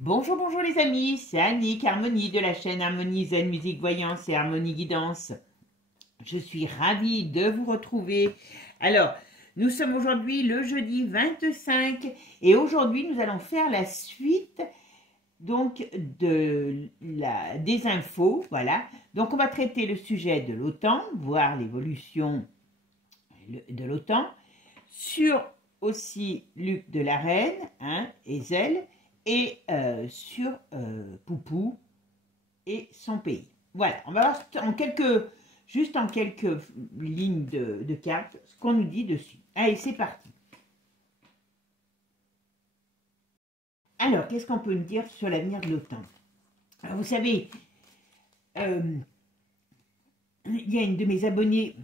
Bonjour, bonjour les amis, c'est Annick Harmonie de la chaîne Harmonie Zen Musique Voyance et Harmonie Guidance. Je suis ravie de vous retrouver. Alors, nous sommes aujourd'hui le jeudi 25 et aujourd'hui nous allons faire la suite donc des infos, voilà. Donc on va traiter le sujet de l'OTAN, voir l'évolution de l'OTAN, sur aussi Luc de la Reine, Ezel, et sur Poupou et son pays. Voilà, on va voir juste en quelques lignes de cartes ce qu'on nous dit dessus. Allez, c'est parti. Alors, qu'est-ce qu'on peut nous dire sur l'avenir de l'OTAN? Alors, vous savez, il y a une de mes abonnées.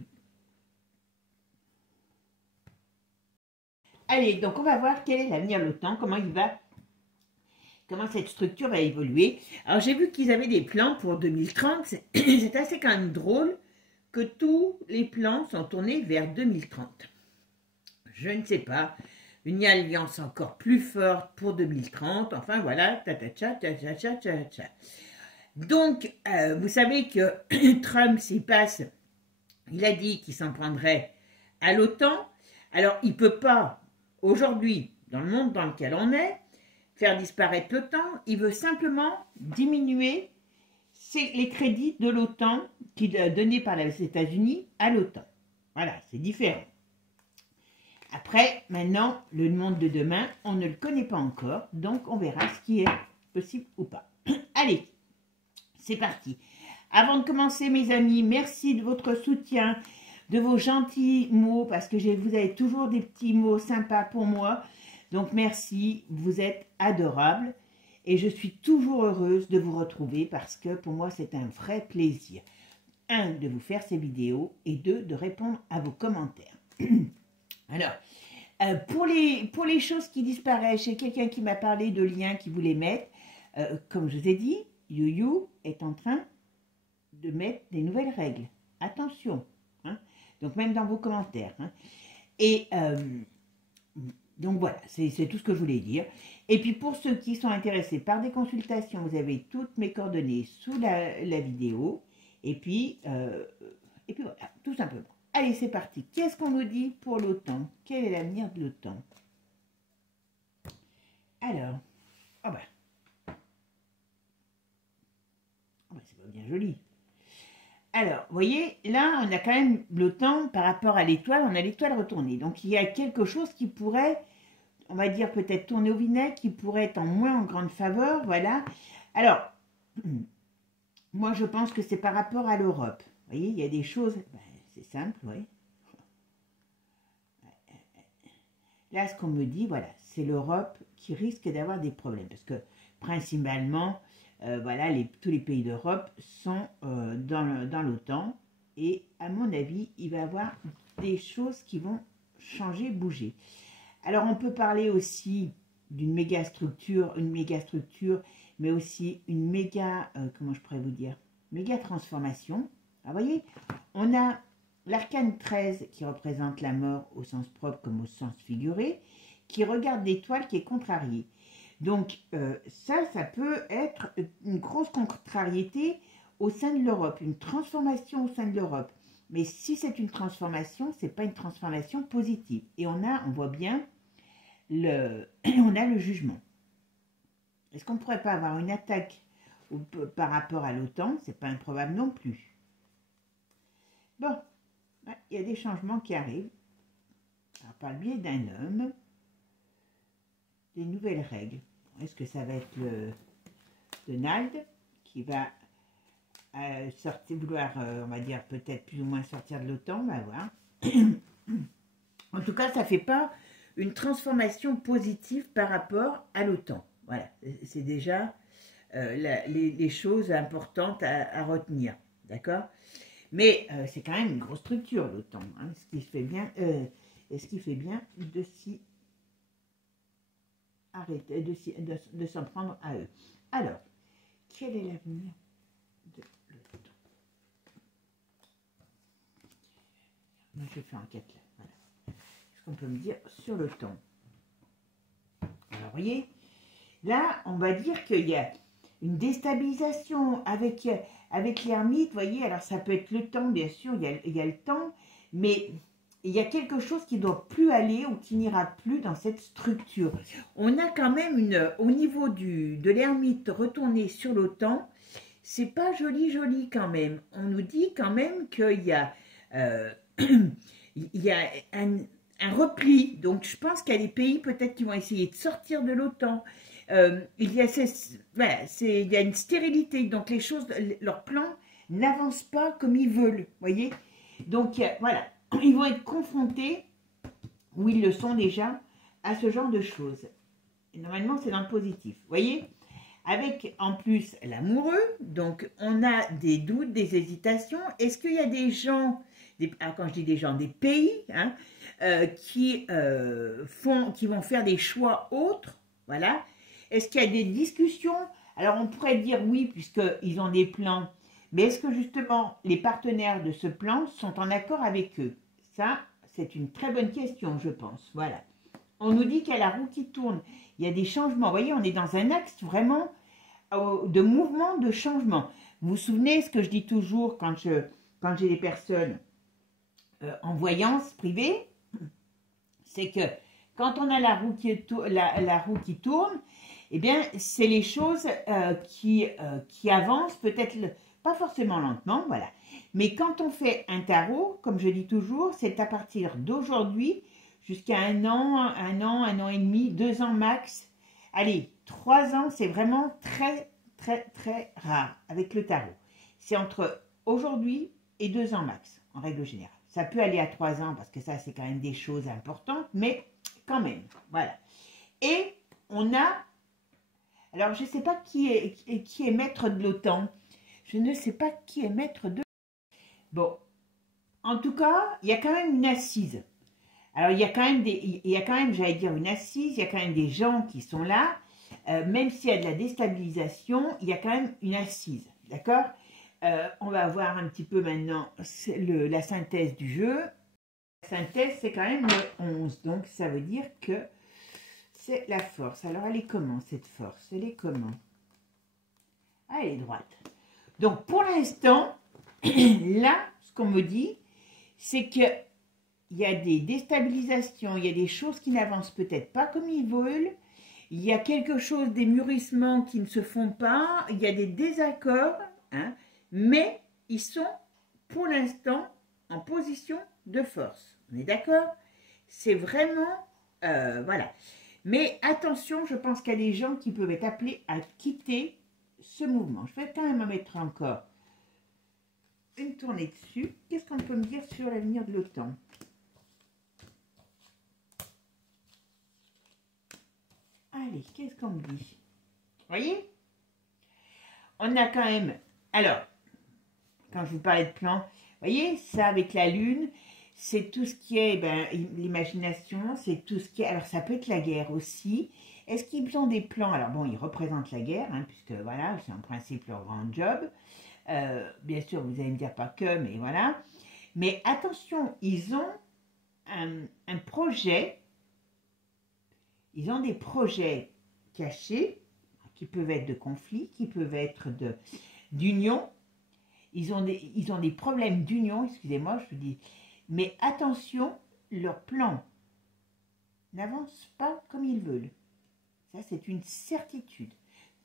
Allez, donc on va voir quel est l'avenir de l'OTAN, comment cette structure va évoluer. Alors j'ai vu qu'ils avaient des plans pour 2030, c'est assez quand même drôle que tous les plans sont tournés vers 2030. Je ne sais pas, une alliance encore plus forte pour 2030, enfin voilà, Donc, vous savez que Trump, s'il passe, il a dit qu'il s'en prendrait à l'OTAN. Alors, il ne peut pas, aujourd'hui, dans le monde dans lequel on est, faire disparaître l'OTAN. Il veut simplement diminuer les crédits de l'OTAN donnés par les États-Unis à l'OTAN. Voilà, c'est différent. Après, maintenant, le monde de demain, on ne le connaît pas encore, donc on verra ce qui est possible ou pas. Allez, c'est parti. Avant de commencer, mes amis, merci de votre soutien, de vos gentils mots, parce que vous avez toujours des petits mots sympas pour moi. Donc merci, vous êtes adorables et je suis toujours heureuse de vous retrouver parce que pour moi c'est un vrai plaisir. 1, de vous faire ces vidéos et 2, de répondre à vos commentaires. Alors, pour les choses qui disparaissent, j'ai quelqu'un qui m'a parlé de liens qu'il voulait mettre. Comme je vous ai dit, YuYu est en train de mettre des nouvelles règles. Attention, hein, donc même dans vos commentaires. Hein. Et donc voilà, c'est tout ce que je voulais dire. Et puis pour ceux qui sont intéressés par des consultations, vous avez toutes mes coordonnées sous la vidéo. Et puis voilà, tout simplement. Allez, c'est parti. Qu'est-ce qu'on nous dit pour l'OTAN? Quel est l'avenir de l'OTAN? Alors, oh ben c'est pas bien joli. Alors, vous voyez, là, on a quand même l'OTAN par rapport à l'étoile, on a l'étoile retournée. Donc, il y a quelque chose qui pourrait, on va dire peut-être tourner au vinaigre, qui pourrait être moins en grande faveur, voilà. Alors, moi, je pense que c'est par rapport à l'Europe. Vous voyez, il y a des choses, ben, c'est simple, oui. Là, ce qu'on me dit, voilà, c'est l'Europe qui risque d'avoir des problèmes. Parce que, principalement, voilà, tous les pays d'Europe sont dans l'OTAN. Et, à mon avis, il va y avoir des choses qui vont changer, bouger. Alors, on peut parler aussi d'une méga structure, mais aussi une méga, comment je pourrais vous dire, méga transformation. Alors, vous voyez, on a l'arcane 13 qui représente la mort au sens propre comme au sens figuré, qui regarde l'étoile qui est contrariée. Donc, ça peut être une grosse contrariété au sein de l'Europe, une transformation au sein de l'Europe. Mais si c'est une transformation, ce n'est pas une transformation positive. Et on voit bien, on a le jugement. Est-ce qu'on ne pourrait pas avoir une attaque par rapport à l'OTAN? Ce n'est pas improbable non plus. Bon, il y a des changements qui arrivent. Alors, par le biais d'un homme, des nouvelles règles. Est-ce que ça va être le Donald qui va vouloir, on va dire, peut-être plus ou moins sortir de l'OTAN? On va voir. En tout cas, ça ne fait pas une transformation positive par rapport à l'OTAN. Voilà, c'est déjà les choses importantes à retenir. D'accord? Mais c'est quand même une grosse structure, l'OTAN. Hein, ce qui fait bien de s'y arrêter, de s'en prendre à eux. Alors, quel est l'avenir de l'OTAN? Moi, je fais enquête là. Voilà. Qu'est-ce qu'on peut me dire sur l'OTAN? Alors, vous voyez, Là, on va dire qu'il y a une déstabilisation avec l'ermite, vous voyez. Alors, ça peut être le temps, bien sûr, il y a le temps, mais il y a quelque chose qui ne doit plus aller ou qui n'ira plus dans cette structure. On a quand même au niveau de l'ermite retourné sur l'autan, c'est pas joli, joli quand même. On nous dit quand même qu'il y a, il y a un repli. Donc, je pense qu'il y a des pays peut-être qui vont essayer de sortir de l'OTAN. Il y a une stérilité. Donc, les choses, leurs plans n'avancent pas comme ils veulent. Voyez. Donc, voilà. Ils vont être confrontés, ou ils le sont déjà, à ce genre de choses. Et normalement, c'est dans le positif. Voyez. Avec en plus l'amoureux, donc on a des doutes, des hésitations. Est-ce qu'il y a des gens, quand je dis des gens, des pays, hein, qui vont faire des choix autres, voilà. Est-ce qu'il y a des discussions? Alors on pourrait dire oui, puisqu'ils ont des plans, mais est-ce que justement les partenaires de ce plan sont en accord avec eux? Ça, c'est une très bonne question, je pense, voilà. On nous dit qu'il y a la roue qui tourne, il y a des changements. Vous voyez, on est dans un axe vraiment de mouvement, de changement. Vous vous souvenez ce que je dis toujours quand j'ai des personnes en voyance privée, c'est que quand on a la roue qui tourne, eh bien, c'est les choses qui avancent, peut-être pas forcément lentement, voilà. Mais quand on fait un tarot, comme je dis toujours, c'est à partir d'aujourd'hui jusqu'à un an et demi, 2 ans max. Allez, 3 ans, c'est vraiment très, très, très rare avec le tarot. C'est entre aujourd'hui et 2 ans max, en règle générale. Ça peut aller à 3 ans, parce que ça, c'est quand même des choses importantes, mais quand même, voilà. Et on a... Alors, je ne sais pas qui est maître de l'OTAN. Je ne sais pas qui est maître de... Bon, en tout cas, il y a quand même une assise. Alors, il y a quand même, j'allais dire, une assise, il y a quand même des gens qui sont là. Même s'il y a de la déstabilisation, il y a quand même une assise, d'accord? On va voir un petit peu maintenant la synthèse du jeu. La synthèse, c'est quand même le 11, donc ça veut dire que c'est la force. Alors, elle est comment, cette force? Elle est comment? Ah, elle est droite. Donc, pour l'instant, là, ce qu'on me dit, c'est que il y a des déstabilisations, il y a des choses qui n'avancent peut-être pas comme ils veulent, il y a quelque chose, des mûrissements qui ne se font pas, il y a des désaccords, hein, mais ils sont pour l'instant en position de force. On est d'accord? C'est vraiment, voilà. Mais attention, je pense qu'il y a des gens qui peuvent être appelés à quitter ce mouvement. Je vais quand même en mettre encore une tournée dessus. Qu'est-ce qu'on peut me dire sur l'avenir de l'OTAN? Allez, qu'est-ce qu'on me dit? Vous voyez? On a quand même... Alors, quand je vous parlais de plan, vous voyez, ça avec la Lune, c'est tout ce qui est l'imagination, c'est tout ce qui est... Alors, ça peut être la guerre aussi. Est-ce qu'ils ont des plans? Alors, bon, ils représentent la guerre, hein, puisque, voilà, c'est en principe leur grand job. Bien sûr, vous allez me dire pas que, mais voilà. Mais attention, ils ont un projet... Ils ont des projets cachés, qui peuvent être de conflit, qui peuvent être d'union. Ils ont des problèmes d'union, excusez-moi, je vous dis. Mais attention, leur plan n'avance pas comme ils veulent. Ça, c'est une certitude.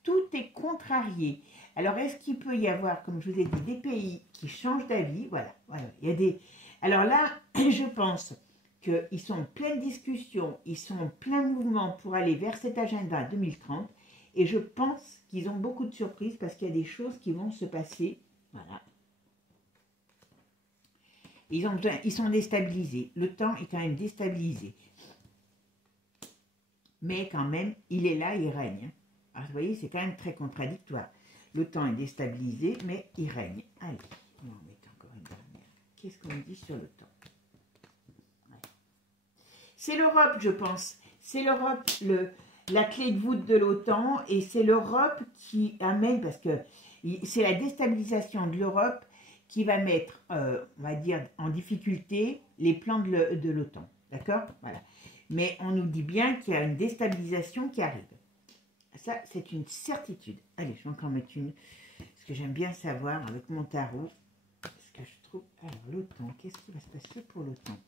Tout est contrarié. Alors, est-ce qu'il peut y avoir, comme je vous ai dit, des pays qui changent d'avis? Voilà, voilà. Il y a des... Alors là, je pense... qu'ils sont en pleine discussion, ils sont en plein mouvement pour aller vers cet agenda 2030 et je pense qu'ils ont beaucoup de surprises parce qu'il y a des choses qui vont se passer. Voilà. Ils sont déstabilisés. Le temps est quand même déstabilisé. Mais quand même, il est là, il règne. Alors, vous voyez, c'est quand même très contradictoire. Le temps est déstabilisé, mais il règne. Allez, on va en mettre encore une dernière. Qu'est-ce qu'on dit sur le temps? C'est l'Europe, je pense. C'est l'Europe, la clé de voûte de l'OTAN. Et c'est l'Europe qui amène, parce que c'est la déstabilisation de l'Europe qui va mettre, on va dire, en difficulté les plans de l'OTAN. D'accord? Voilà. Mais on nous dit bien qu'il y a une déstabilisation qui arrive. Ça, c'est une certitude. Allez, je vais encore mettre une, parce que j'aime bien savoir avec mon tarot, ce que je trouve. Alors, l'OTAN, qu'est-ce qui va se passer pour l'OTAN?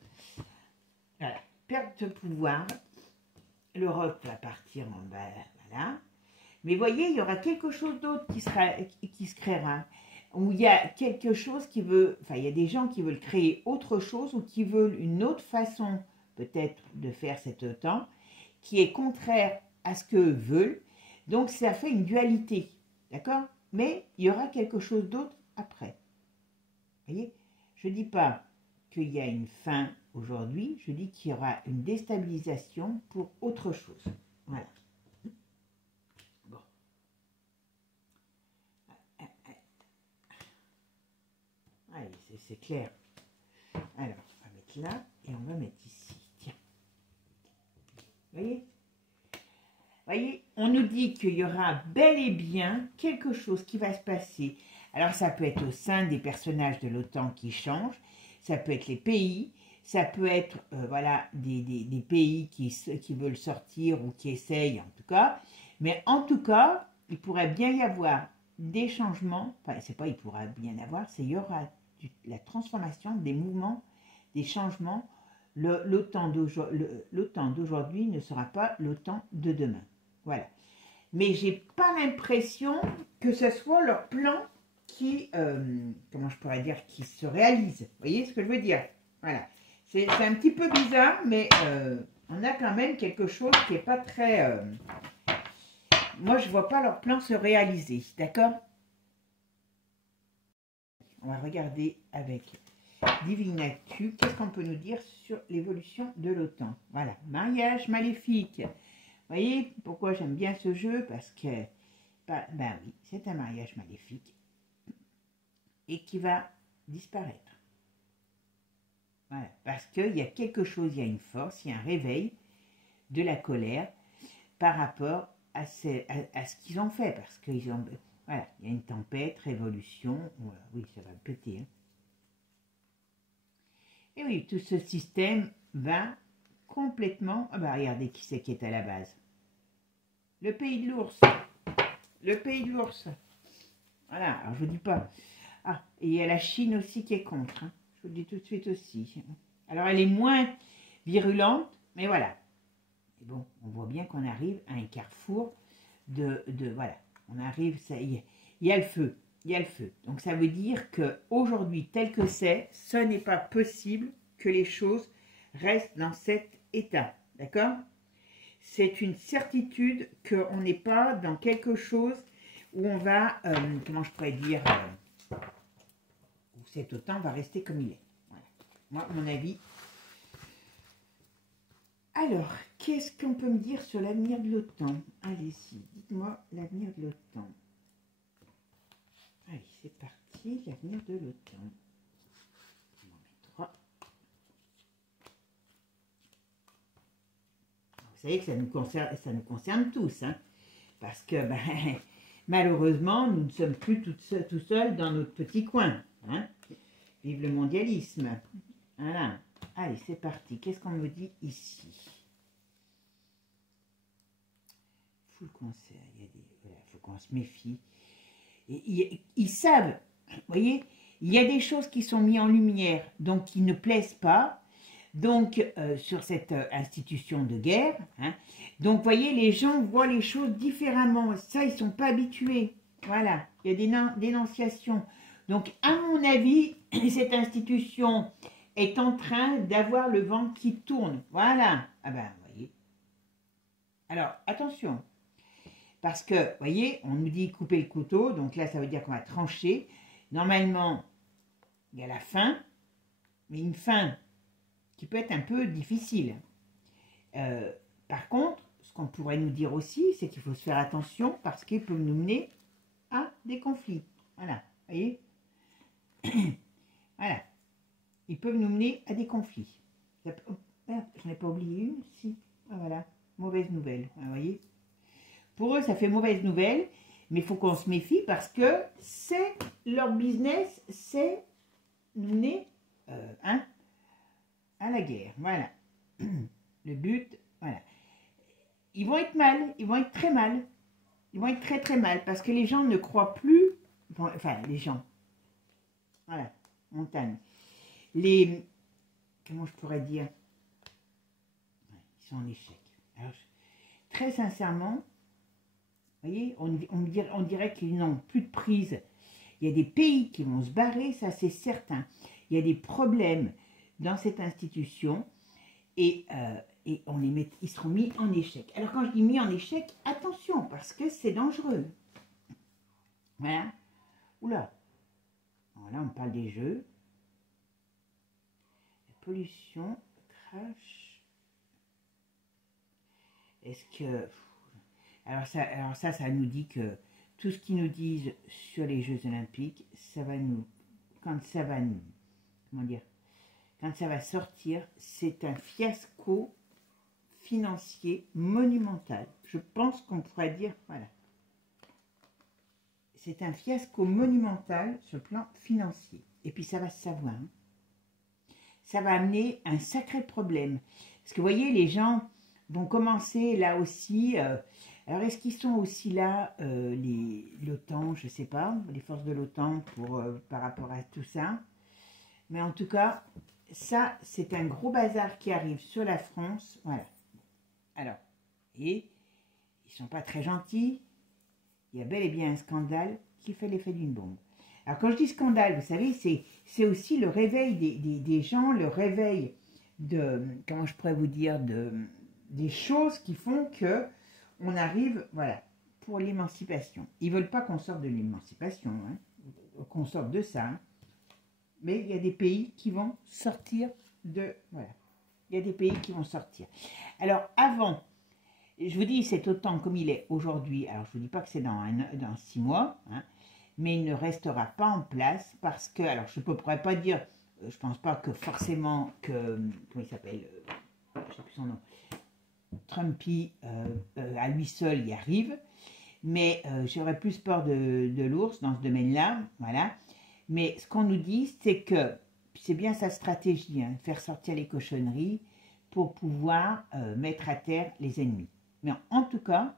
Voilà, perte de pouvoir. L'Europe va partir en bas, voilà. Mais voyez, il y aura quelque chose d'autre qui se créera. Où il y a quelque chose qui veut, enfin, il y a des gens qui veulent créer autre chose ou qui veulent une autre façon, peut-être, de faire cette OTAN, qui est contraire à ce qu'eux veulent. Donc, ça fait une dualité, d'accord? Mais il y aura quelque chose d'autre après. Vous voyez? Je ne dis pas qu'il y a une fin aujourd'hui, je dis qu'il y aura une déstabilisation pour autre chose. Voilà. Bon. Allez, c'est clair. Alors, on va mettre là et on va mettre ici. Tiens. Vous voyez? Voyez, on nous dit qu'il y aura bel et bien quelque chose qui va se passer. Alors, ça peut être au sein des personnages de l'OTAN qui changent, ça peut être les pays, ça peut être voilà, des pays qui veulent sortir ou qui essayent en tout cas. Mais en tout cas, il pourrait bien y avoir des changements, enfin, c'est pas il pourra bien y avoir, c'est il y aura la transformation des mouvements, des changements. L'OTAN d'aujourd'hui ne sera pas l'OTAN de demain. Voilà. Mais j'ai pas l'impression que ce soit leur plan qui, comment je pourrais dire, qui se réalise. Vous voyez ce que je veux dire? Voilà. C'est un petit peu bizarre, mais on a quand même quelque chose qui n'est pas très... moi, je ne vois pas leur plan se réaliser. D'accord? On va regarder avec Divine Actu. Qu'est-ce qu'on peut nous dire sur l'évolution de l'OTAN? Voilà. Mariage maléfique. Vous voyez pourquoi j'aime bien ce jeu? Parce que, ben oui, c'est un mariage maléfique et qui va disparaître. Voilà, parce qu'il y a quelque chose, il y a une force, il y a un réveil de la colère par rapport à ce qu'ils ont fait. Parce qu'ils ont, voilà, il y a une tempête, révolution, voilà, oui, ça va péter. Hein. Et oui, tout ce système va complètement... Ah bah regardez qui c'est qui est à la base. Le pays de l'ours. Le pays de l'ours. Voilà, alors je vous dis pas. Ah, et il y a la Chine aussi qui est contre. Hein. Je vous le dis tout de suite aussi. Alors elle est moins virulente, mais voilà. Et bon, on voit bien qu'on arrive à un carrefour voilà. On arrive, il y a le feu. Il y a le feu. Donc ça veut dire qu'aujourd'hui, tel que c'est, ce n'est pas possible que les choses restent dans cet état. D'accord? C'est une certitude qu'on n'est pas dans quelque chose où on va, comment je pourrais dire, où cet OTAN va rester comme il est. Voilà. Moi, mon avis. Alors, qu'est-ce qu'on peut me dire sur l'avenir de l'OTAN? Allez-y, dites-moi l'avenir de l'OTAN. Allez, c'est parti, l'avenir de l'OTAN. On en mettra. Vous savez que ça nous concerne tous, hein, parce que ben, malheureusement, nous ne sommes plus tout seuls dans notre petit coin. Hein. Vive le mondialisme. Voilà. Allez, c'est parti. Qu'est-ce qu'on me dit ici? Full concert. Voilà, faut qu'on se méfie. Et, ils savent, vous voyez, il y a des choses qui sont mises en lumière, donc qui ne plaisent pas. Donc, sur cette institution de guerre, hein. Donc, vous voyez, les gens voient les choses différemment. Ça, ils ne sont pas habitués. Voilà, il y a des dénonciations. Donc, à mon avis, cette institution est en train d'avoir le vent qui tourne. Voilà. Ah ben, vous voyez. Alors, attention. Parce que, vous voyez, on nous dit couper le couteau. Donc là, ça veut dire qu'on va trancher. Normalement, il y a la faim. Mais une faim qui peut être un peu difficile. Par contre, ce qu'on pourrait nous dire aussi, c'est qu'il faut se faire attention parce qu'il peut nous mener à des conflits. Voilà, vous voyez. Voilà. Ils peuvent nous mener à des conflits. Oh, merde, je n'ai pas oublié une, si. Ah voilà, mauvaise nouvelle, vous voyez. Pour eux, ça fait mauvaise nouvelle, mais il faut qu'on se méfie parce que c'est leur business, c'est nous mener à la guerre, voilà. Le but, voilà. Ils vont être mal, ils vont être très mal. ils vont être très très mal parce que les gens ne croient plus, enfin les gens, voilà, montagne, les, comment je pourrais dire, ils sont en échec. Alors, très sincèrement, vous voyez, on dirait qu'ils n'ont plus de prise. Il y a des pays qui vont se barrer, ça c'est certain. Il y a des problèmes dans cette institution et ils seront mis en échec. Alors quand je dis mis en échec, attention, parce que c'est dangereux. Voilà. Oula. Alors là, on parle des jeux. La pollution, crash. Est-ce que... Alors ça nous dit que tout ce qu'ils nous disent sur les Jeux Olympiques, ça va nous... Quand ça va nous... Comment dire? Quand ça va sortir, c'est un fiasco financier monumental. Je pense qu'on pourrait dire, voilà. C'est un fiasco monumental sur le plan financier. Et puis ça va se savoir. Hein. Ça va amener un sacré problème. Parce que vous voyez, les gens vont commencer là aussi... alors, est-ce qu'ils sont aussi là, l'OTAN, je ne sais pas, les forces de l'OTAN par rapport à tout ça. Mais en tout cas, ça, c'est un gros bazar qui arrive sur la France. Voilà. Alors, et ils ne sont pas très gentils. Il y a bel et bien un scandale qui fait l'effet d'une bombe. Alors, quand je dis scandale, vous savez, c'est aussi le réveil des gens, le réveil de, comment je pourrais vous dire, des choses qui font que on arrive, voilà, pour l'émancipation. Ils ne veulent pas qu'on sorte de l'émancipation, hein, qu'on sorte de ça, hein. Mais il y a des pays qui vont sortir de... Voilà. Il y a des pays qui vont sortir. Alors, avant, je vous dis, c'est autant comme il est aujourd'hui. Alors, je ne vous dis pas que c'est dans 6 mois, hein, mais il ne restera pas en place parce que... Alors, je ne pourrais pas dire... je ne pense pas que forcément que... Comment il s'appelle je ne sais plus son nom. Trumpy, à lui seul, y arrive. Mais j'aurais plus peur de l'ours dans ce domaine-là. Voilà. Mais ce qu'on nous dit, c'est que c'est bien sa stratégie, hein, faire sortir les cochonneries pour pouvoir mettre à terre les ennemis. Mais en tout cas,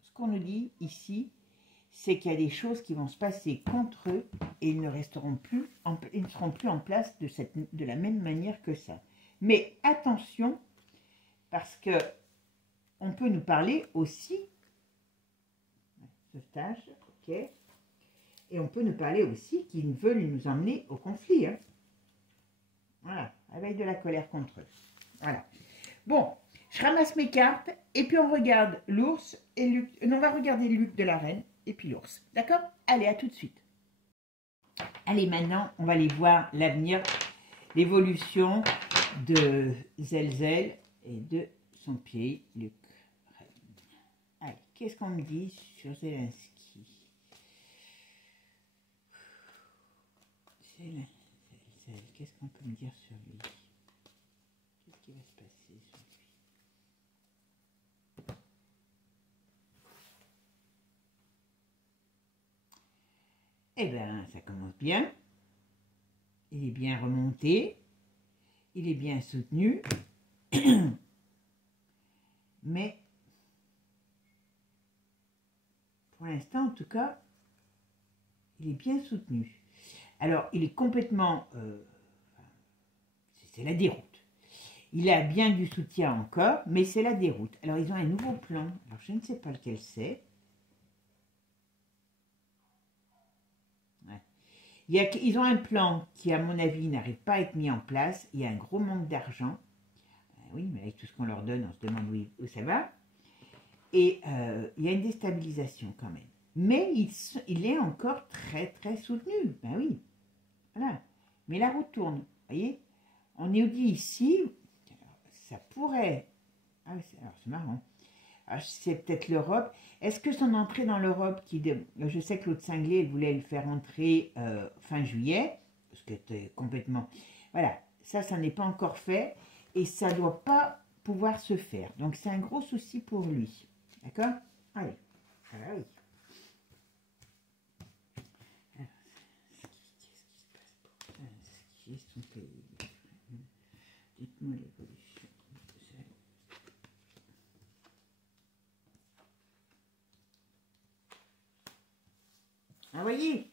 ce qu'on nous dit ici, c'est qu'il y a des choses qui vont se passer contre eux et ils ne seront plus en place de la même manière que ça. Mais attention, parce que on peut nous parler aussi, sauvetage, ok. Et on peut nous parler aussi qu'ils veulent nous emmener au conflit. Hein. Voilà, avec de la colère contre eux. Voilà. Bon, je ramasse mes cartes et puis on regarde l'ours et Luc. On va regarder Luc de la Reine et puis l'ours. D'accord? Allez, à tout de suite. Allez, maintenant, on va aller voir l'avenir, l'évolution de Zelzel et de son pied, Luc. Allez, qu'est-ce qu'on me dit sur Zelensky? Qu'est-ce qu'on peut me dire sur lui? Qu'est-ce qui va se passer sur lui? Eh bien, ça commence bien. Il est bien remonté. Il est bien soutenu. Mais, pour l'instant, en tout cas, il est bien soutenu. Alors, il est complètement... c'est la déroute. Il a bien du soutien encore, mais c'est la déroute. Alors, ils ont un nouveau plan. Alors, je ne sais pas lequel c'est. Ouais. Ils ont un plan qui, à mon avis, n'arrive pas à être mis en place. Il y a un gros manque d'argent. Oui, mais avec tout ce qu'on leur donne, on se demande où ça va. Et il y a une déstabilisation quand même. Mais il est encore très, très soutenu. Ben oui. Voilà. Mais la roue tourne. Vous voyez? On est dit ici, ça pourrait... Ah, alors c'est marrant. C'est peut-être l'Europe. Est-ce que son entrée dans l'Europe, je sais que l'autre cinglé, elle voulait le faire entrer fin juillet, parce que c'était complètement... Voilà, ça n'est pas encore fait, et ça ne doit pas pouvoir se faire. Donc c'est un gros souci pour lui. D'accord? Allez. Ah oui. Son pays. Dites-moi l'évolution. Vous voyez,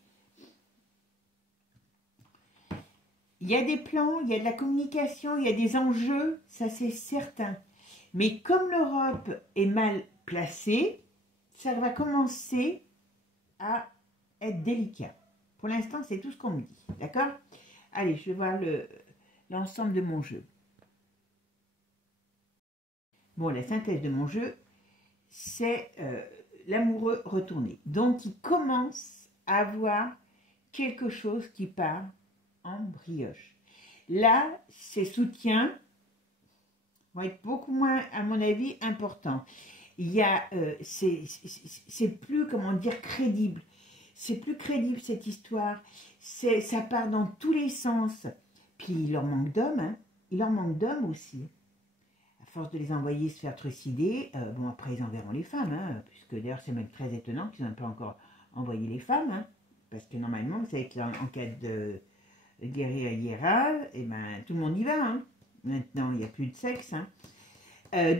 il y a des plans, il y a de la communication, il y a des enjeux, ça c'est certain. Mais comme l'Europe est mal placée, ça va commencer à être délicat. Pour l'instant, c'est tout ce qu'on me dit. D'accord? Allez, je vais voir l'ensemble de mon jeu. Bon, la synthèse de mon jeu, c'est l'amoureux retourné. Donc, il commence à avoir quelque chose qui part en brioche. Là, ses soutiens vont être beaucoup moins, à mon avis, importants. Il y a, c'est plus, comment dire, crédible. C'est plus crédible cette histoire. Ça part dans tous les sens. Puis il leur manque d'hommes, hein. Il leur manque d'hommes aussi. À force de les envoyer se faire trucider, bon après ils enverront les femmes, hein, puisque d'ailleurs c'est même très étonnant qu'ils n'ont pas encore envoyé les femmes, hein, parce que normalement, vous savez qu'en cas de guerriera, et ben tout le monde y va, hein. Maintenant il n'y a plus de sexe, hein.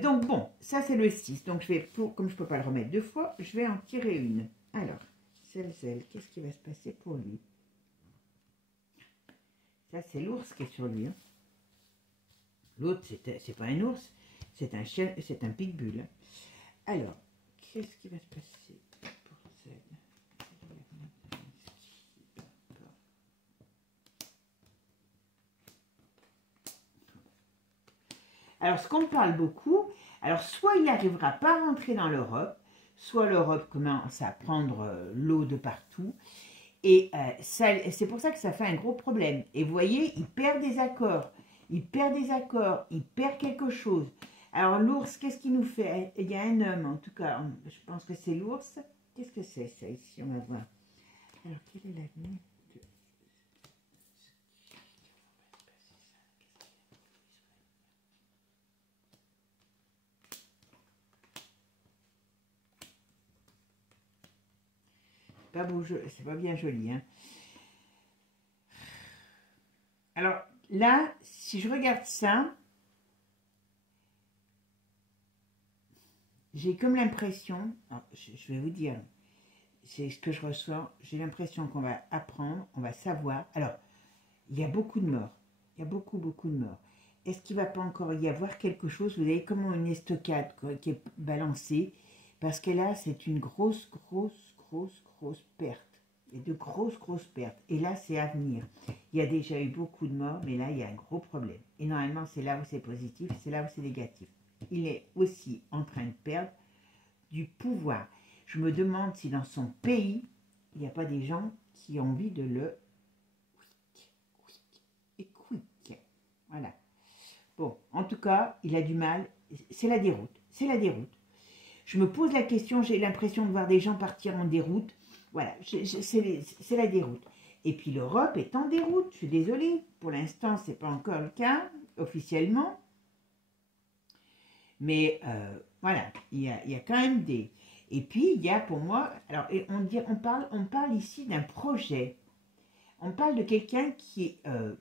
Donc bon, ça c'est le 6. Donc je vais, comme je ne peux pas le remettre deux fois, je vais en tirer une. Alors, Zelzel, qu'est-ce qui va se passer pour lui? Ça c'est l'ours qui est sur lui, hein. L'autre, c'est pas un ours, c'est un chien, c'est un pitbull. Alors, qu'est-ce qui va se passer pour Zel? Alors, ce qu'on parle beaucoup, alors soit il n'arrivera pas à rentrer dans l'Europe, soit l'Europe commence à prendre l'eau de partout, et c'est pour ça que ça fait un gros problème. Et vous voyez, il perd des accords. Il perd des accords, il perd quelque chose. Alors l'ours, qu'est-ce qu'il nous fait? Il y a un homme, en tout cas, je pense que c'est l'ours. Qu'est-ce que c'est ça ici? On va voir. Alors quel est l'avenir de... Pas beau, c'est pas bien joli, hein. Alors là, si je regarde ça, j'ai comme l'impression, je vais vous dire, c'est ce que je ressens, j'ai l'impression qu'on va apprendre, on va savoir. Alors, il y a beaucoup de morts, il y a beaucoup de morts. Est-ce qu'il ne va pas encore y avoir quelque chose, vous avez comme une estocade quoi, qui est balancée, parce que là, c'est une grosse perte. Il y a de grosses pertes. Et là, c'est à venir. Il y a déjà eu beaucoup de morts, mais là, il y a un gros problème. Et normalement, c'est là où c'est positif, c'est là où c'est négatif. Il est aussi en train de perdre du pouvoir. Je me demande si dans son pays, il n'y a pas des gens qui ont envie de le... et quick. Voilà. Bon, en tout cas, il a du mal. C'est la déroute. C'est la déroute. Je me pose la question, j'ai l'impression de voir des gens partir en déroute. Voilà, c'est la déroute. Et puis l'Europe est en déroute, je suis désolée. Pour l'instant, ce n'est pas encore le cas, officiellement. Mais voilà, il y a quand même des... Et puis, il y a pour moi... Alors, on parle ici d'un projet. On parle de quelqu'un qui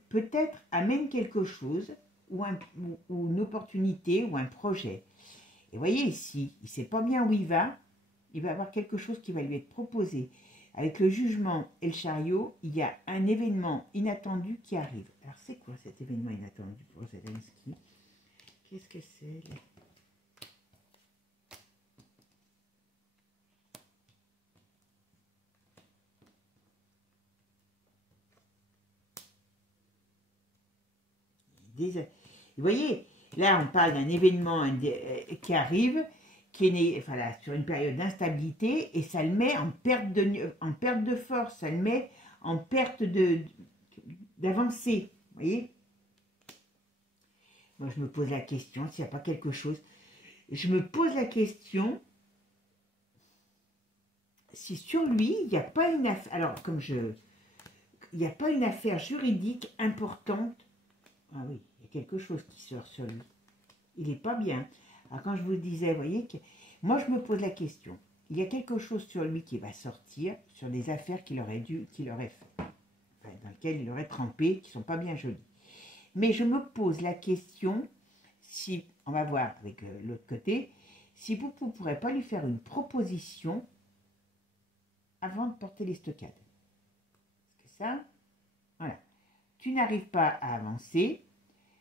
peut-être amène quelque chose, ou une opportunité, ou un projet. Et vous voyez ici, il ne sait pas bien où il va avoir quelque chose qui va lui être proposé. Avec le jugement et le chariot, il y a un événement inattendu qui arrive. Alors c'est quoi cet événement inattendu pour Zelensky? Qu'est-ce que c'est là? Vous voyez, là on parle d'un événement qui arrive, qui est né, voilà, sur une période d'instabilité, et ça le met en perte de force, ça le met en perte d'avancée. Vous voyez? Moi, je me pose la question, s'il n'y a pas quelque chose. Je me pose la question si sur lui, il n'y a pas une affaire. Alors, il n'y a pas une affaire juridique importante. Ah oui, il y a quelque chose qui sort sur lui. Il n'est pas bien. Alors quand je vous disais, vous voyez, moi je me pose la question. Il y a quelque chose sur lui qui va sortir, sur des affaires qu'il aurait fait, enfin, dans lesquelles il aurait trempé, qui ne sont pas bien jolies. Mais je me pose la question, si, on va voir avec l'autre côté, si vous ne pourrez pas lui faire une proposition avant de porter les stockades. Parce que ça, voilà. Tu n'arrives pas à avancer,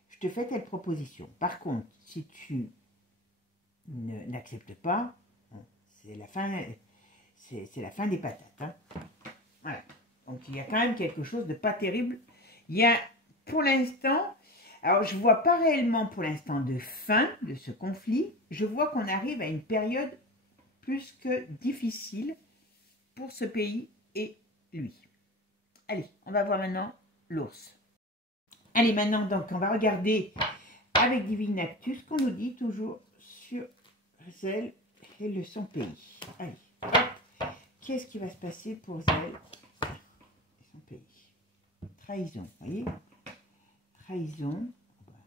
je te fais telle proposition. Par contre, si tu n'acceptes pas, bon, c'est la fin des patates. Hein. Voilà. Donc il y a quand même quelque chose de pas terrible. Il y a pour l'instant, alors je vois pas réellement pour l'instant de fin de ce conflit. Je vois qu'on arrive à une période plus que difficile pour ce pays et lui. Allez, on va voir maintenant l'ours. Allez, maintenant, donc, on va regarder avec Divinactus ce qu'on nous dit toujours sur Zell et son pays. Allez, hop. Qu'est-ce qui va se passer pour Zell et son pays? Trahison, vous voyez? Trahison,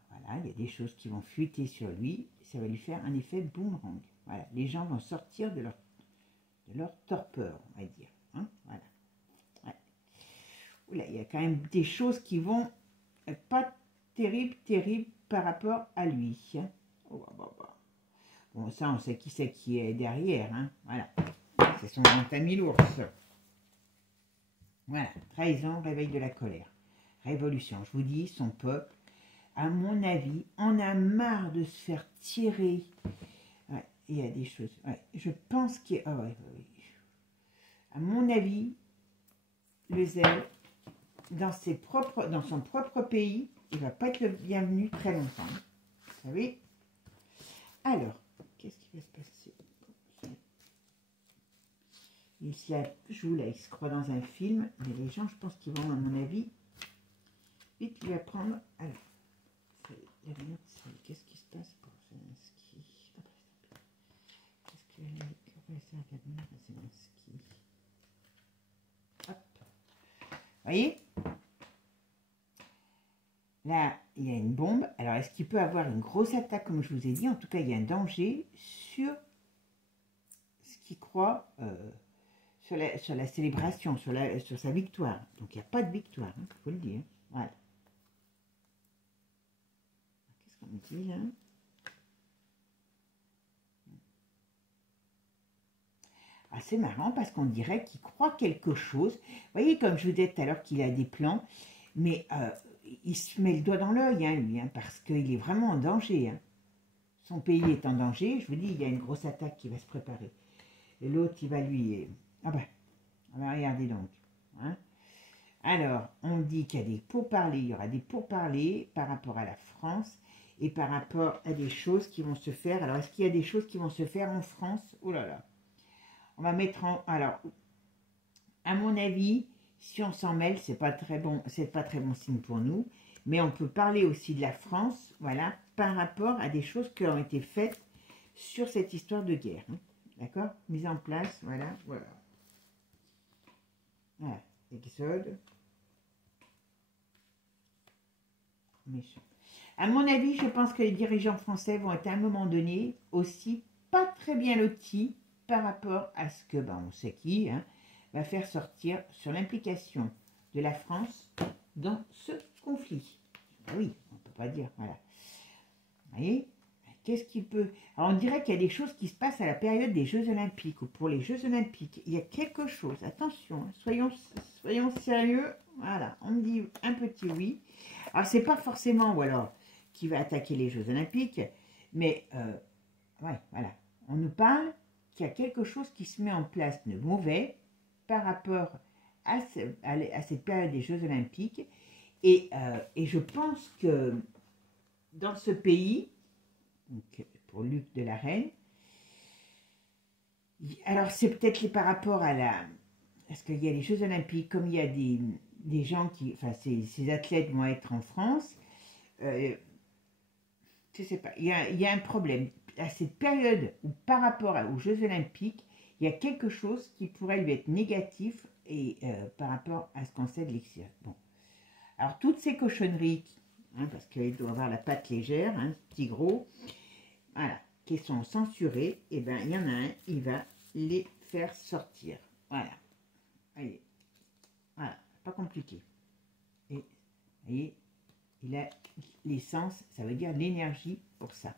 voilà, il y a des choses qui vont fuiter sur lui, ça va lui faire un effet boomerang. Voilà, les gens vont sortir de leur torpeur, on va dire. Hein, voilà. Ouais. Oula, il y a quand même des choses qui vont pas terribles par rapport à lui. Hein. Oh, bon, ça, on sait qui est derrière. Hein. Voilà, c'est son grand ami l'ours. Voilà, trahison, réveil de la colère. Révolution, je vous dis, son peuple, à mon avis, en a marre de se faire tirer. Ouais, il y a des choses. Ouais, je pense qu'il y a... Oh, ouais. À mon avis, le zèle, dans son propre pays, il ne va pas être le bienvenu très longtemps. Vous savez? Alors, qu'est-ce qui va se passer? Il s'y joue là, il se croit dans un film, mais les gens, je pense qu'ils vont, à mon avis, vite lui apprendre. Alors, qu'est-ce qui se passe pour Zelensky? Qu'est-ce que Zelensky? Hop. Vous voyez? Là, il y a une bombe. Alors, est-ce qu'il peut avoir une grosse attaque, comme je vous ai dit? En tout cas, il y a un danger sur ce qu'il croit, sur la célébration, sur sa victoire. Donc, il n'y a pas de victoire, il faut le dire. Voilà. Qu'est-ce qu'on me dit, là? Ah, c'est marrant, parce qu'on dirait qu'il croit quelque chose. Vous voyez, comme je vous disais tout à l'heure, qu'il a des plans, mais... il se met le doigt dans l'œil, hein, lui, hein, parce qu'il est vraiment en danger. Hein. Son pays est en danger. Je vous dis, il y a une grosse attaque qui va se préparer. Et l'autre, il va lui... Ah ben, on va regarder donc. Hein. Alors, on dit qu'il y a des pourparlers. Il y aura des pourparlers par rapport à la France et par rapport à des choses qui vont se faire. Alors, est-ce qu'il y a des choses qui vont se faire en France? Oh là là. On va mettre en... Alors, à mon avis... Si on s'en mêle, c'est pas très bon signe pour nous. Mais on peut parler aussi de la France, voilà, par rapport à des choses qui ont été faites sur cette histoire de guerre. Hein, d'accord? Mise en place, voilà. Voilà, Exode. Méchant. À mon avis, je pense que les dirigeants français vont être à un moment donné aussi pas très bien lotis par rapport à ce que, on sait qui, hein, va faire sortir sur l'implication de la France dans ce conflit. Ben oui, on ne peut pas dire, voilà. Vous voyez? Qu'est-ce qui peut... Alors, on dirait qu'il y a des choses qui se passent à la période des Jeux Olympiques, ou pour les Jeux Olympiques. Il y a quelque chose, attention, soyons sérieux. Voilà, on me dit un petit oui. Alors, c'est pas forcément, ou alors, qui va attaquer les Jeux Olympiques, mais, ouais, voilà. On nous parle qu'il y a quelque chose qui se met en place de mauvais, par rapport à cette période des Jeux Olympiques. Et je pense que dans ce pays, donc pour Luc de la Reine, alors c'est peut-être par rapport à la... Parce qu'il y a les Jeux Olympiques, comme il y a des gens qui... Enfin, ces athlètes vont être en France. Je ne sais pas, il y a un problème. À cette période où par rapport aux Jeux Olympiques, il y a quelque chose qui pourrait lui être négatif et par rapport à ce qu'on sait de l'extérieur. Bon. Alors, toutes ces cochonneries, hein, parce qu'il doit avoir la patte légère, hein, ce petit gros, voilà, qui sont censurées, et bien, il y en a un, il va les faire sortir. Voilà. Allez. Voilà, pas compliqué. Et, vous voyez, il a l'essence, ça veut dire l'énergie pour ça.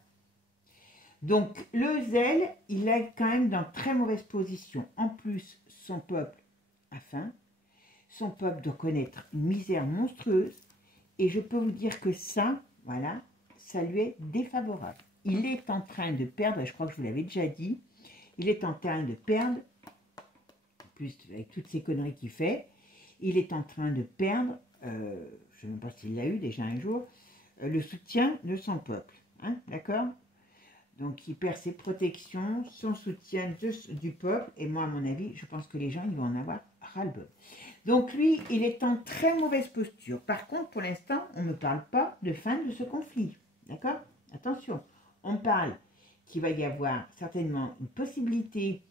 Donc, le zèle, il est quand même dans très mauvaise position. En plus, son peuple son peuple doit connaître une misère monstrueuse. Et je peux vous dire que ça, voilà, ça lui est défavorable. Il est en train de perdre, et je crois que je vous l'avais déjà dit, il est en train de perdre, en plus avec toutes ces conneries qu'il fait, il est en train de perdre, je ne sais même pas s'il l'a eu déjà un jour, le soutien de son peuple. Hein, d'accord? Donc il perd ses protections, son soutien du peuple, et moi à mon avis, je pense que les gens ils vont en avoir ras-le-bol. Donc lui, il est en très mauvaise posture. Par contre, pour l'instant, on ne parle pas de fin de ce conflit. D'accord? Attention, on parle qu'il va y avoir certainement une possibilité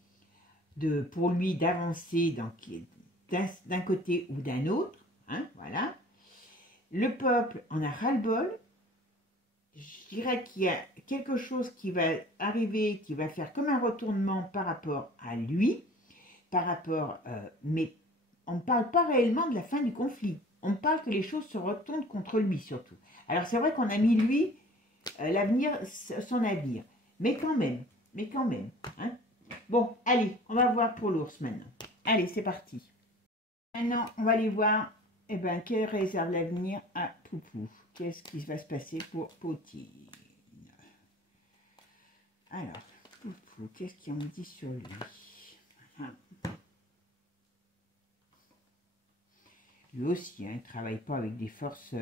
pour lui d'avancer d'un côté ou d'un autre. Hein, voilà. Le peuple en a ras-le-bol. Je dirais qu'il y a quelque chose qui va arriver, qui va faire comme un retournement par rapport à lui, mais on ne parle pas réellement de la fin du conflit. On parle que les choses se retournent contre lui surtout. Alors c'est vrai qu'on a mis lui, l'avenir, son navire. Mais quand même. Hein. Bon, allez, on va voir pour l'ours maintenant. Allez, c'est parti. Maintenant, on va aller voir, quelle réserve l'avenir à Poupou. Qu'est-ce qui va se passer pour Potine? Alors, Poupou, qu'est-ce qu'on me dit sur lui? Lui aussi, hein, il ne travaille pas avec des forces...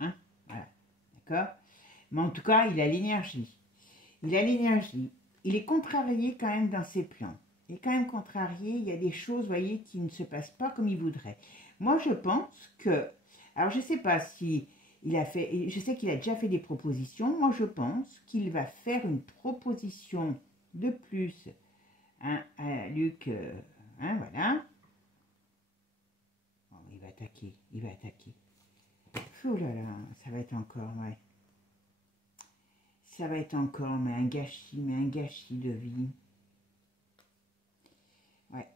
hein, voilà, d'accord? Mais en tout cas, il a l'énergie. Il a l'énergie. Il est contrarié quand même dans ses plans. Il est quand même contrarié. Il y a des choses, vous voyez, qui ne se passent pas comme il voudrait. Moi, je pense que... Alors, je ne sais pas si il a fait... Je sais qu'il a déjà fait des propositions. Moi, je pense qu'il va faire une proposition de plus hein, à Luc. Hein, voilà. Oh, il va attaquer. Il va attaquer. Oh là là, ça va être encore, ouais. Ça va être encore, mais un gâchis de vie. Ouais.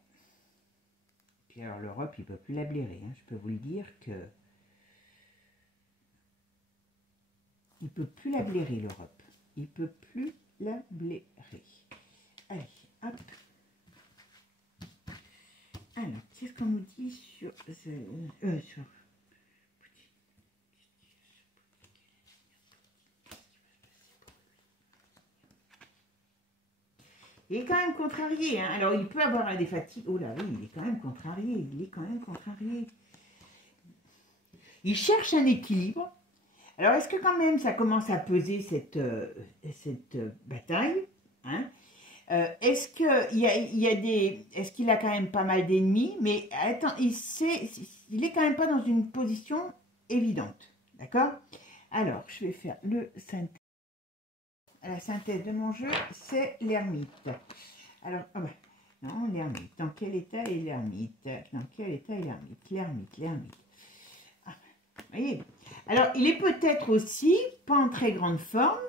Puis alors l'Europe, il ne peut plus la blairer. Hein. Je peux vous le dire que... Il ne peut plus la blairer, l'Europe. Il ne peut plus la blairer. Allez, hop. Alors, qu'est-ce qu'on nous dit sur... sur... Il est quand même contrarié. Hein. Alors, il peut avoir des fatigues. Oh là, oui, il est quand même contrarié. Il cherche un équilibre. Alors, est-ce que quand même ça commence à peser cette bataille hein est-ce qu'il a quand même pas mal d'ennemis? Mais attends, il est quand même pas dans une position évidente. D'accord? Alors, je vais faire la synthèse de mon jeu, c'est l'ermite. Alors, oh ben, non, l'ermite. Dans quel état est l'ermite? L'ermite. Ah, vous voyez? Alors, il est peut-être aussi pas en très grande forme,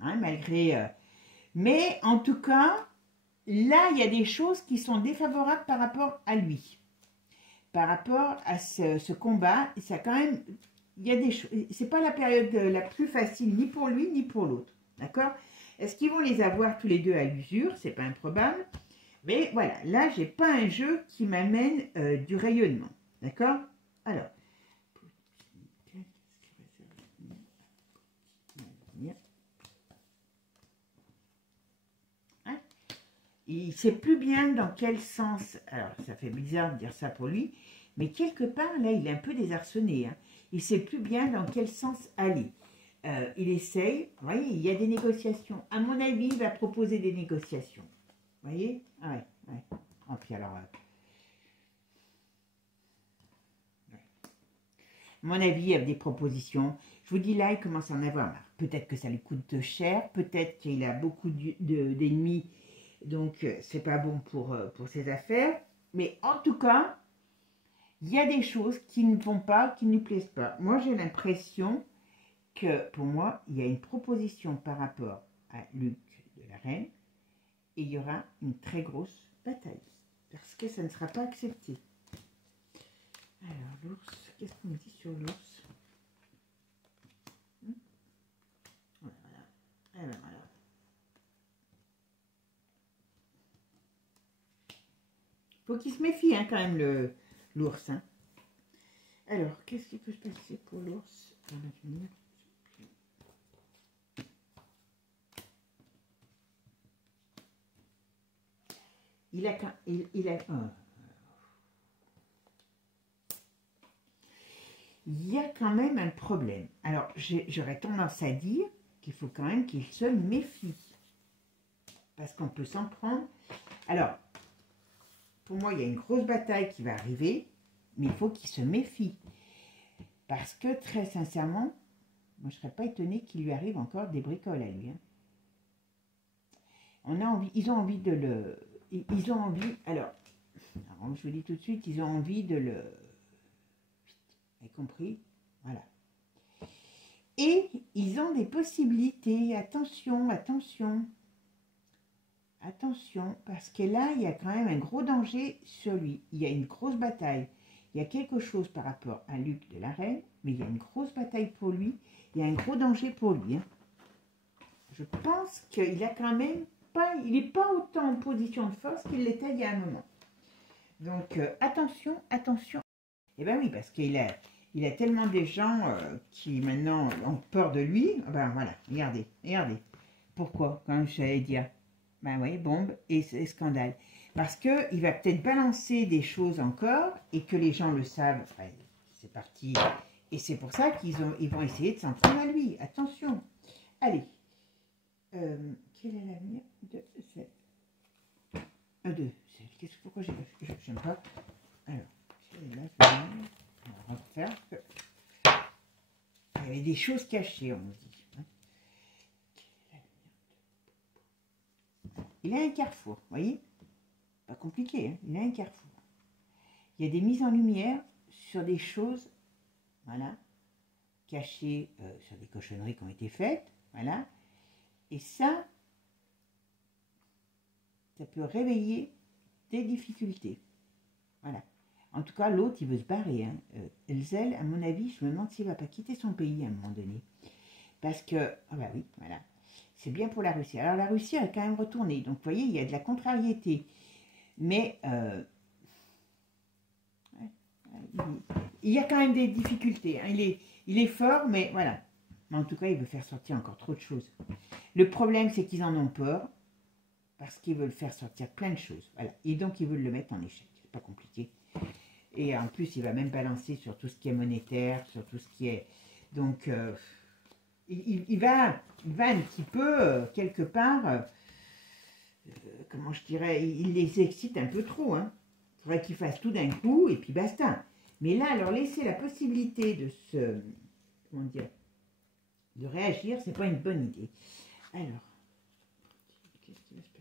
hein, malgré... mais en tout cas, là, il y a des choses qui sont défavorables par rapport à lui. Par rapport à ce combat, ça quand même... Il y a des choses... C'est pas la période la plus facile, ni pour lui, ni pour l'autre. D'accord? Est-ce qu'ils vont les avoir tous les deux à l'usure? C'est pas improbable. Mais voilà, là, j'ai pas un jeu qui m'amène du rayonnement. D'accord? Alors. Hein? Il sait plus bien dans quel sens... Alors, ça fait bizarre de dire ça pour lui. Mais quelque part, là, il est un peu désarçonné. Hein. Il sait plus bien dans quel sens aller. Il essaye, vous voyez, il y a des négociations. À mon avis, il va proposer des négociations. Vous voyez? Ah ouais. Oh, puis alors... ouais. À mon avis, il y a des propositions. Je vous dis là, il commence à en avoir marre. Peut-être que ça lui coûte cher, peut-être qu'il a beaucoup d'ennemis, donc c'est pas bon pour ses affaires. Mais en tout cas, il y a des choses qui ne vont pas, qui ne lui plaisent pas. Moi, j'ai l'impression... que pour moi, il y a une proposition par rapport à Luc de la Reine et il y aura une très grosse bataille parce que ça ne sera pas accepté. Alors, l'ours, qu'est-ce qu'on dit sur l'ours? Voilà. Alors, faut qu'il se méfie hein, quand même l'ours. Hein. Alors, qu'est-ce qui peut se passer pour l'ours dans l'avenir? Il a, il y a quand même un problème. Alors, j'aurais tendance à dire qu'il faut quand même qu'il se méfie. Parce qu'on peut s'en prendre. Alors, pour moi, il y a une grosse bataille qui va arriver, mais il faut qu'il se méfie. Parce que, très sincèrement, moi, je ne serais pas étonnée qu'il lui arrive encore des bricoles à lui. Hein. On a envie, ils ont envie de le... Ils ont envie... Alors, je vous dis tout de suite, ils ont envie de le... Vous avez compris? Voilà. Et ils ont des possibilités. Attention, attention. Attention, parce que là, il y a quand même un gros danger sur lui. Il y a une grosse bataille. Il y a quelque chose par rapport à Luc de la Reine, mais il y a une grosse bataille pour lui. Il y a un gros danger pour lui. Hein. Je pense qu'il a quand même pas... Il n'est pas autant en position de force qu'il l'était il y a un moment. Donc, attention, attention. Eh bien oui, parce qu'il a tellement des gens qui maintenant ont peur de lui. Ben voilà, regardez, regardez. Pourquoi, quand je savais dire? Ben oui, bombe et scandale. Parce qu'il va peut-être balancer des choses encore et que les gens le savent. Enfin, c'est parti. Et c'est pour ça qu'ils vont essayer de s'en prendre à lui. Attention. Allez. Quel est l'avenir de cette... Pourquoi j'aime pas? Alors, on va refaire. Il y avait des choses cachées, on nous dit. Il a un carrefour, vous voyez? Pas compliqué, hein? Il a un carrefour. Il y a des mises en lumière sur des choses, voilà, cachées sur des cochonneries qui ont été faites, voilà. Et ça peut réveiller des difficultés. Voilà. En tout cas, l'autre, il veut se barrer. Hein. Elzel, à mon avis, je me demande s'il ne va pas quitter son pays à un moment donné. Parce que, ah bah oui, voilà. C'est bien pour la Russie. Alors, la Russie a quand même retourné. Donc, vous voyez, il y a de la contrariété. Mais, il y a quand même des difficultés. Hein. Il est fort, mais voilà. Mais en tout cas, il veut faire sortir encore trop de choses. Le problème, c'est qu'ils en ont peur. Parce qu'ils veulent faire sortir plein de choses. Voilà. Et donc, ils veulent le mettre en échec. C'est pas compliqué. Et en plus, il va même balancer sur tout ce qui est monétaire, sur tout ce qui est... Donc, il va un petit peu, quelque part, comment je dirais, il les excite un peu trop. Hein. Il faudrait qu'il fasse tout d'un coup, et puis basta. Mais là, leur laisser la possibilité de se... Comment dire? De réagir, c'est pas une bonne idée. Alors... Qu'est-ce qui va se passer?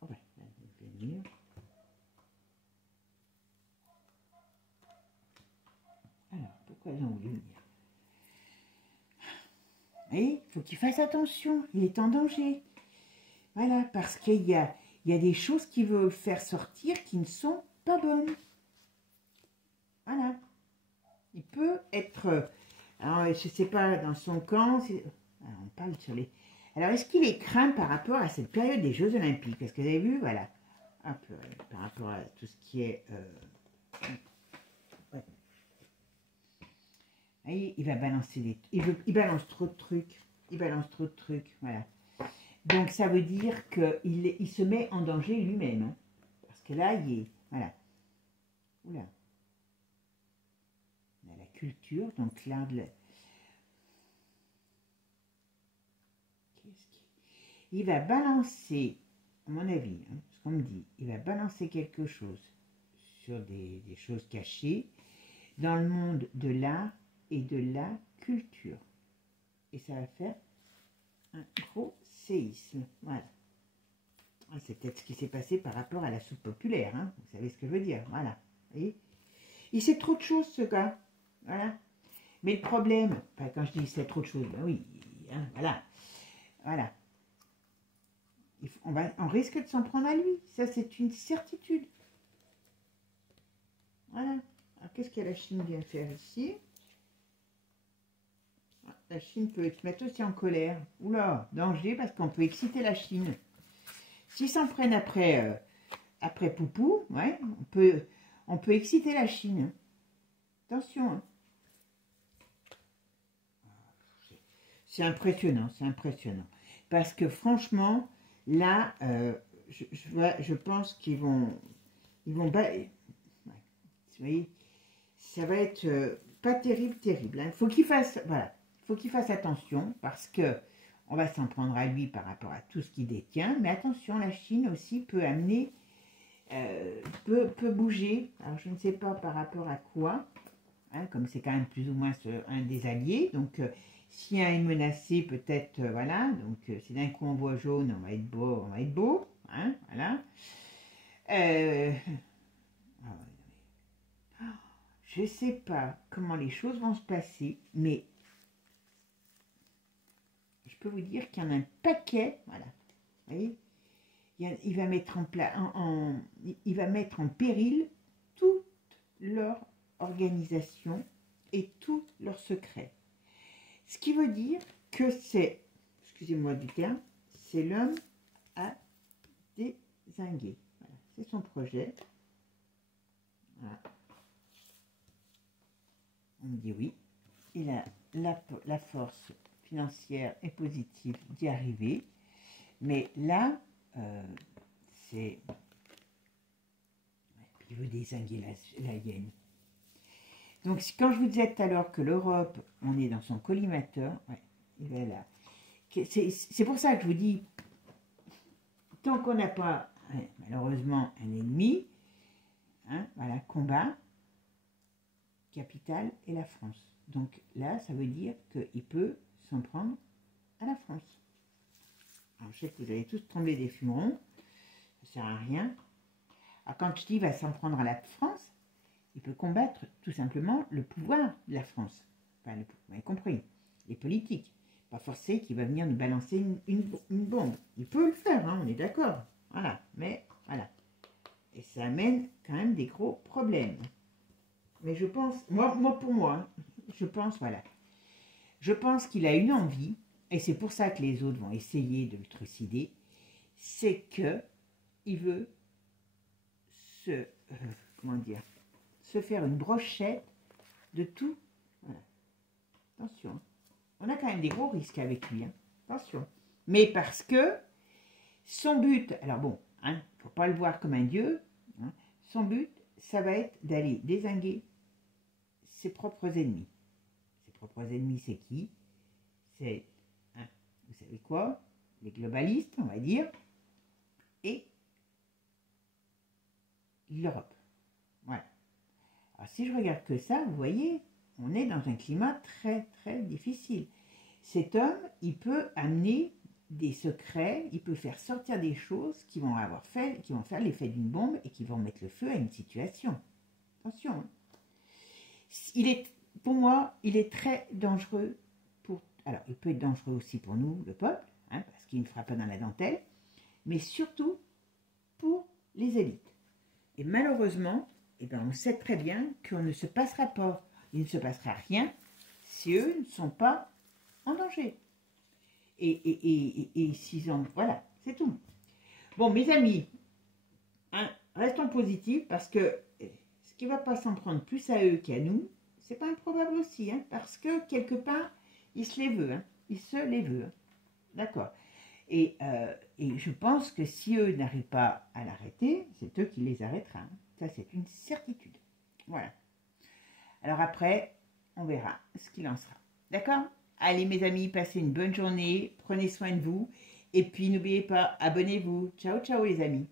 Oh ouais, là, je vais venir. Alors, pourquoi ils ont voulu venir? Et il faut qu'il fasse attention, il est en danger. Voilà, parce qu'il y a des choses qui veulent faire sortir qui ne sont pas bonnes. Voilà. Il peut être... alors, je ne sais pas, dans son camp... Alors, on parle sur les... Alors, est-ce qu'il est craint par rapport à cette période des Jeux Olympiques? Parce que vous avez vu, voilà, un peu, par rapport à tout ce qui est... ouais. Voyez, il va balancer des... Il balance trop de trucs. Il balance trop de trucs, voilà. Donc, ça veut dire qu'il se met en danger lui-même. Hein, parce que là, il est... Voilà. Oula. On a la culture, donc l'art de la... Il va balancer, à mon avis, hein, ce qu'on me dit, il va balancer quelque chose sur des choses cachées dans le monde de l'art et de la culture. Et ça va faire un gros séisme. Voilà. C'est peut-être ce qui s'est passé par rapport à la soupe populaire. Hein. Vous savez ce que je veux dire. Voilà. Et il sait trop de choses, ce gars. Voilà. Mais le problème, enfin, quand je dis il sait trop de choses, ben oui, hein, voilà. Voilà. On risque de s'en prendre à lui. Ça, c'est une certitude. Voilà. Alors, qu'est-ce que la Chine vient faire ici? La Chine peut se mettre aussi en colère. Oula, danger, parce qu'on peut exciter la Chine. S'ils s'en prennent après Poupou, ouais, on peut exciter la Chine. Attention. Hein. C'est impressionnant, c'est impressionnant. Parce que franchement, là, je pense qu'ils vont... Vous voyez, ça va être pas terrible, terrible. Hein. Faut qu'il fasse, voilà, faut qu'il fasse attention parce que on va s'en prendre à lui par rapport à tout ce qu'il détient. Mais attention, la Chine aussi peut amener, peut bouger. Alors je ne sais pas par rapport à quoi, hein, comme c'est quand même plus ou moins un des alliés. Donc s'il y a une menacée, peut-être, voilà. Donc si d'un coup on voit jaune, on va être beau, hein, voilà. Je ne sais pas comment les choses vont se passer, mais je peux vous dire qu'il y en a un paquet, voilà, vous voyez, il va mettre il va mettre en péril toute leur organisation et tous leurs secrets. Ce qui veut dire que c'est, excusez-moi du terme, c'est l'homme à dézinguer. Voilà, c'est son projet. Voilà. On me dit oui, il a la force financière et positive d'y arriver, mais là, c'est... Il veut dézinguer la hyène. Donc, quand je vous disais tout à l'heure que l'Europe, on est dans son collimateur, ouais, il va là. C'est pour ça que je vous dis, tant qu'on n'a pas, ouais, malheureusement, un ennemi, hein, voilà, combat, capitale et la France. Donc là, ça veut dire qu'il peut s'en prendre à la France. Alors, je sais que vous allez tous trembler des fumerons, ça ne sert à rien. Alors, quand je dis va s'en prendre à la France, il peut combattre tout simplement le pouvoir de la France. Enfin, vous avez compris, les politiques. Pas forcé qu'il va venir nous balancer une bombe. Il peut le faire, hein, on est d'accord. Voilà, mais voilà. Et ça amène quand même des gros problèmes. Mais je pense, pour moi, je pense, voilà. Je pense qu'il a une envie, et c'est pour ça que les autres vont essayer de le trucider, c'est que il veut se faire une brochette de tout. Voilà. Attention. On a quand même des gros risques avec lui. Hein. Attention. Mais parce que son but, alors bon, il ne faut pas le voir comme un dieu, hein, son but, ça va être d'aller dézinguer ses propres ennemis. Ses propres ennemis, c'est qui? C'est, hein, vous savez quoi? Les globalistes, on va dire, et l'Europe. Voilà. Alors, si je regarde que ça, vous voyez, on est dans un climat très, très difficile. Cet homme, il peut amener des secrets, il peut faire sortir des choses qui vont faire l'effet d'une bombe et qui vont mettre le feu à une situation. Attention. Hein. Pour moi, il est très dangereux alors, il peut être dangereux aussi pour nous, le peuple, hein, parce qu'il ne fera pas dans la dentelle, mais surtout pour les élites. Et malheureusement, eh ben, on sait très bien qu'il ne se passera rien si eux ne sont pas en danger. Et s'ils ont... Voilà, c'est tout. Bon, mes amis, hein, restons positifs parce que ce qui ne va pas s'en prendre plus à eux qu'à nous, c'est pas improbable aussi, hein, parce que quelque part, il se les veut, hein, il se les veut. Hein, d'accord. Et je pense que si eux n'arrivent pas à l'arrêter, c'est eux qui les arrêteront. Hein. Ça, c'est une certitude. Voilà. Alors après, on verra ce qu'il en sera. D'accord? Allez, mes amis, passez une bonne journée. Prenez soin de vous. Et puis, n'oubliez pas, abonnez-vous. Ciao, ciao, les amis.